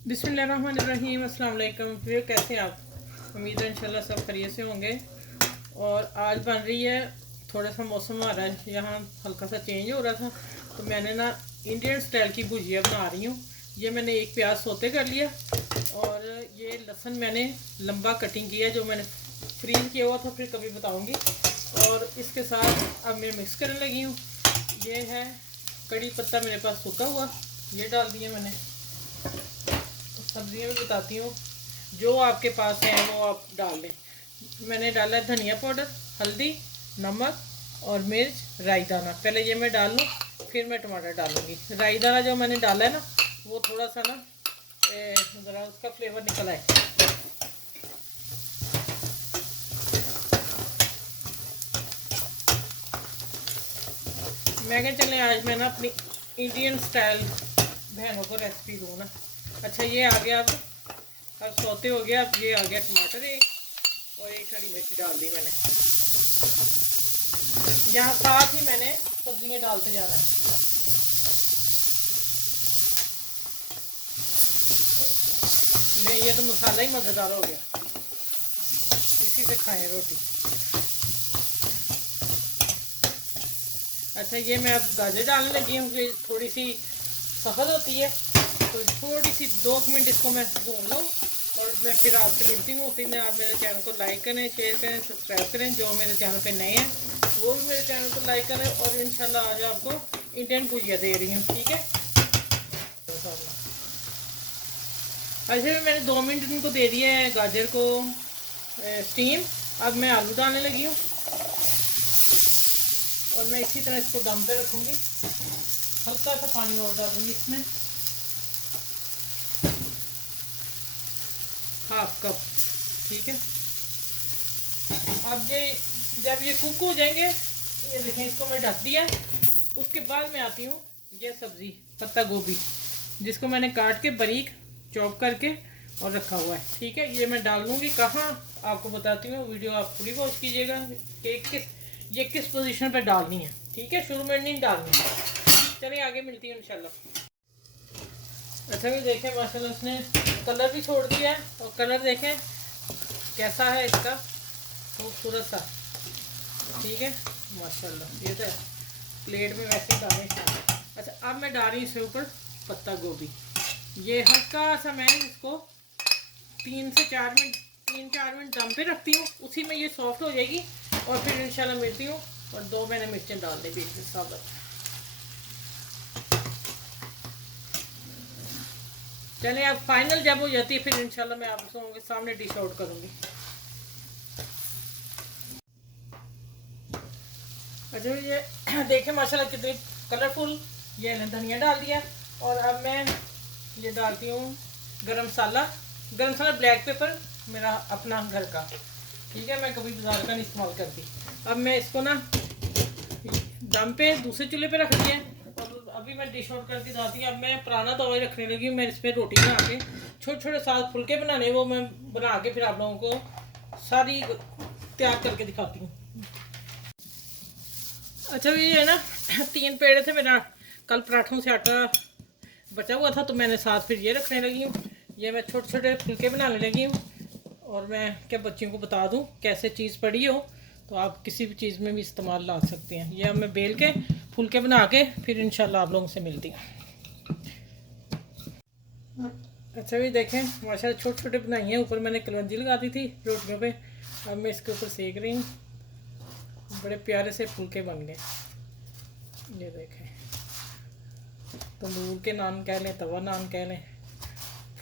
बिस्मिल्लाहिर्रहमानिर्रहीम। अस्सलाम वालेकुम। फिर कैसे हैं आप? उम्मीद है इंशाल्लाह सब खैरियत से होंगे। और आज बन रही है, थोड़ा सा मौसम आ रहा है यहाँ, हल्का सा चेंज हो रहा था, तो मैंने ना इंडियन स्टाइल की भुजिया बना रही हूँ। ये मैंने एक प्याज सोते कर लिया और ये लहसुन मैंने लंबा कटिंग किया, जो मैंने फ्रीज किया हुआ था, फिर कभी बताऊँगी। और इसके साथ अब मैं मिक्स करने लगी हूँ। ये है कड़ी पत्ता मेरे पास सूखा हुआ, ये डाल दिया मैंने। सब्जियां भी बताती हूँ, जो आपके पास है वो आप डाल लें। मैंने डाला है धनिया पाउडर, हल्दी, नमक और मिर्च, राई दाना। पहले ये मैं डाल लूँ, फिर मैं टमाटर डालूँगी। राई दाना जो मैंने डाला है ना, वो थोड़ा सा ना ज़रा उसका फ्लेवर निकल आए। मैं क्या, चले आज मैं ना अपनी इंडियन स्टाइल बहनों को रेसिपी दूँ ना। अच्छा, ये आ गया अब सौते हो गया। अब ये आ गया टमाटर एक, और एक हरी मिर्च डाल दी मैंने। यहाँ साथ ही मैंने सब्जियाँ डालते जाना है। नहीं, ये तो मसाला ही मज़ेदार हो गया, इसी से खाएं रोटी। अच्छा, ये मैं अब गाजर डालने लगी हूँ, थोड़ी सी सख्त होती है, तो थोड़ी सी 2 मिनट इसको मैं भून लूँ और मैं फिर आपसे मिलती हूँ। उतनी आप मेरे चैनल को लाइक करें, शेयर करें, सब्सक्राइब करें। जो मेरे चैनल पे नए हैं वो भी मेरे चैनल को लाइक करें। और इंशाल्लाह आज आपको इंडियन भुजिया दे रही हूँ, ठीक है। ऐसे में मैंने 2 मिनट इनको दे दिया है गाजर को स्टीम। अब मैं आलू डालने लगी हूँ और मैं इसी तरह इसको दम पे रखूँगी। हल्का सा पानी और डालूँगी इसमें, ½ कप, ठीक है। अब ये जब ये कुक हो जाएंगे, ये देखें, इसको मैं ढक दिया। उसके बाद मैं आती हूँ, ये सब्ज़ी पत्ता गोभी, जिसको मैंने काट के बारीक चॉप करके और रखा हुआ है, ठीक है। ये मैं डाल दूँगी। कहाँ आपको बताती हूँ, वीडियो आप पूरी वॉच कीजिएगा कि ये किस पोजीशन पर डालनी है, ठीक है। शुरू में नहीं डालनी है। चलिए आगे मिलती है इंशाल्लाह। अच्छा, भी देखें माशाल्लाह उसने कलर भी छोड़ दिया है, और कलर देखें कैसा है इसका, खूबसूरत सा, ठीक है माशाल्लाह। ये तो प्लेट में वैसे डालें। अच्छा, अब मैं डाल रही हूँ इसके ऊपर पत्ता गोभी। ये हल्का सा मैं इसको 3 से 4 मिनट दम पे रखती हूँ, उसी में ये सॉफ्ट हो जाएगी। और फिर इंशाल्लाह मिलती हूँ। और 2 मैंने मिर्चें डाल दी बीच में साबुत। चलिए, अब फाइनल जब हो जाती है, फिर इंशाल्लाह मैं आप लोगों के सामने डिश आउट करूँगी। अच्छा, ये देखें माशाल्लाह कितनी कलरफुल। ये मैंने धनिया डाल दिया। और अब मैं ये डालती हूँ गरम मसाला। गरम मसाला ब्लैक पेपर मेरा अपना घर का, ठीक है। मैं कभी बाजार का नहीं इस्तेमाल करती। अब मैं इसको ना दम पे दूसरे चूल्हे पे रख दिया, और अभी मैं डिश आउट करके जाती हूँ। अब मैं पुराना तवा रखने लगी हूँ। मैं इस पर रोटी बना के, छोटे छोटे 7 फुलके बनाने, वो मैं बना के फिर आप लोगों को सारी तैयार करके दिखाती हूँ। अच्छा, भी ये ना 3 पेड़े थे मेरा, कल पराठों से आटा बचा हुआ था, तो मैंने साथ फिर ये रखने लगी हूँ। ये मैं छोटे छोटे फुलके बनाने लगी हूँ। और मैं क्या बच्चियों को बता दूँ, कैसे चीज़ पड़ी हो तो आप किसी भी चीज़ में भी इस्तेमाल ला सकते हैं। ये अब मैं बेल के फुलके बना के फिर इंशाल्लाह आप लोगों से मिलती हूँ। अच्छा, भी देखें माशाल्लाह छोटे छोटे बनाई हैं। ऊपर मैंने कलवंजी लगा दी थी रोटियों पे। अब मैं इसके ऊपर सेक रही हूँ। बड़े प्यारे से फुलके बन गए। ये देखें, तंदूर के नान कह लें, तवा नान कह लें,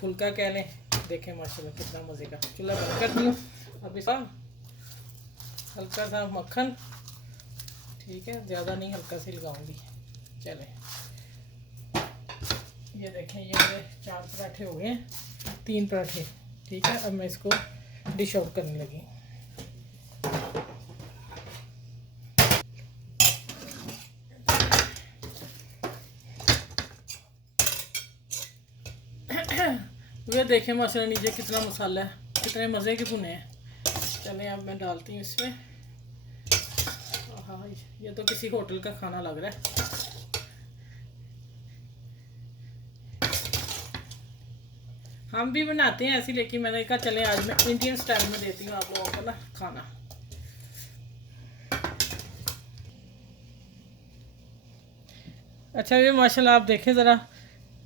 फुल्का कह लें। देखें माशाल्लाह कितना मज़े का। चूल्हा बंद कर दूँ। अब इसका हल्का सा मक्खन, ठीक है, ज़्यादा नहीं, हल्का सी लगाऊंगी। चलें, ये देखें, ये मेरे 4 पराठे हो गए हैं, 3 पराठे, ठीक है। अब मैं इसको डिश आउट करने लगी। ये देखें माशाल्लाह नीचे कितना मसाला है, कितने मज़े के भुने हैं। चलें, अब मैं डालती हूँ इसमें। हाँ, ये तो किसी होटल का खाना लग रहा है। हम भी बनाते हैं ऐसी, लेकिन मैंने कहा चले आज मैं इंडियन स्टाइल में देती हूँ आप लोगों को ना खाना। अच्छा ये माशाल्लाह आप देखें ज़रा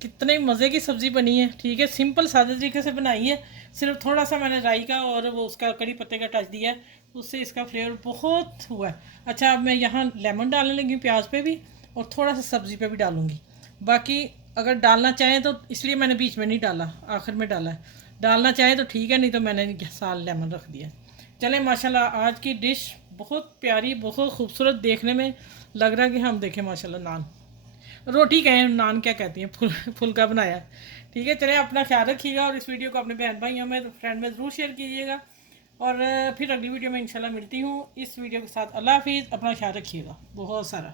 कितने मज़े की सब्ज़ी बनी है। ठीक है, सिंपल सादे तरीके से बनाई है, सिर्फ थोड़ा सा मैंने राई का और वो उसका कड़ी पत्ते का टच दिया है, उससे इसका फ्लेवर बहुत हुआ है। अच्छा अब मैं यहाँ लेमन डालने लगी प्याज पे भी, और थोड़ा सा सब्ज़ी पे भी डालूँगी। बाकी अगर डालना चाहें तो, इसलिए मैंने बीच में नहीं डाला, आखिर में डाला है। डालना चाहें तो ठीक है, नहीं तो मैंने साल लेमन रख दिया। चलें माशाल्लाह आज की डिश बहुत प्यारी, बहुत खूबसूरत देखने में लग रहा है कि हम देखें माशाल्लाह नान, रोटी कहें, नान क्या कहती हैं, फुल्का बनाया है। ठीक है, चलिए अपना ख्याल रखिएगा और इस वीडियो को अपने बहन भाइयों में, फ्रेंड में ज़रूर शेयर कीजिएगा। और फिर अगली वीडियो में इंशाल्लाह मिलती हूँ इस वीडियो के साथ। अल्लाह हाफिज़, अपना ख्याल रखिएगा बहुत सारा।